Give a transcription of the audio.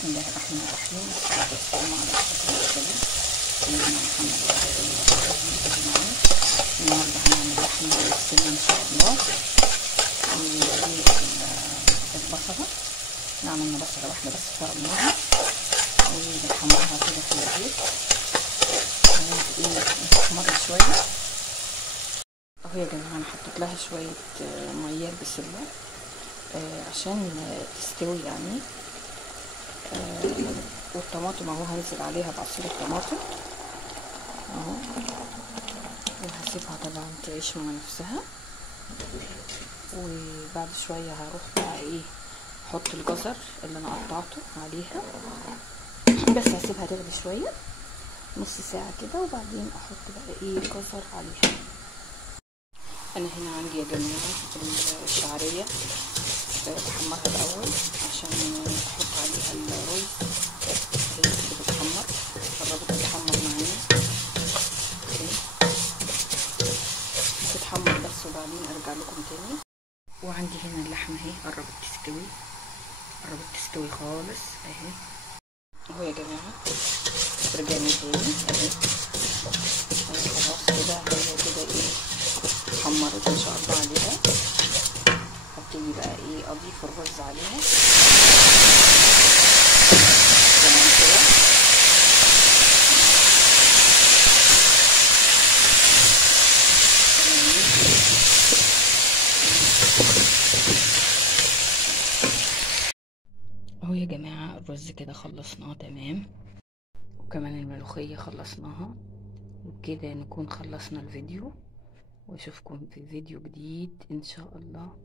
بسم الله الرحمن الرحيم. والصلاة والسلام على أشرف المرسلين سيدنا محمد وعلى آله وصحبه أجمعين. النهارده هنعمل لحمة بالسمنة إن شاء الله. البصلة عملنا بصلة واحدة بس فرمناها وبنحمرها كده في الزيت تحمر شوية اهو يا جماعة. أنا حطيت لها شوية مية بسلة عشان تستوي يعني. والطماطم اهو هنزل عليها بعصير الطماطم اهو، وهسيبها طبعا تعيش مع نفسها. وبعد شويه هروح بقى احط الجزر اللي انا قطعته عليها، بس هسيبها تغلي شويه نص ساعه كده، وبعدين احط بقى جزر عليها. انا هنا عندي يا جماعه الشعريه بحمرها الاول عشان احط عليها الرز. هي بتتحمر، قربت تتحمر معايا تتحمر بس، وبعدين ارجع لكم تاني. وعندي هنا اللحمه اهي قربت تستوي خالص اهي اهو يا جماعه. رجعنا تاني اهي خلاص كده. هي كده اتحمرت ان شاء الله عليها. هبتدي بقى اضيف الرز عليها تمام كده. اهو يا جماعة الرز كده خلصناه تمام، وكمان الملوخية خلصناها. وبكده نكون خلصنا الفيديو، واشوفكم في فيديو جديد ان شاء الله.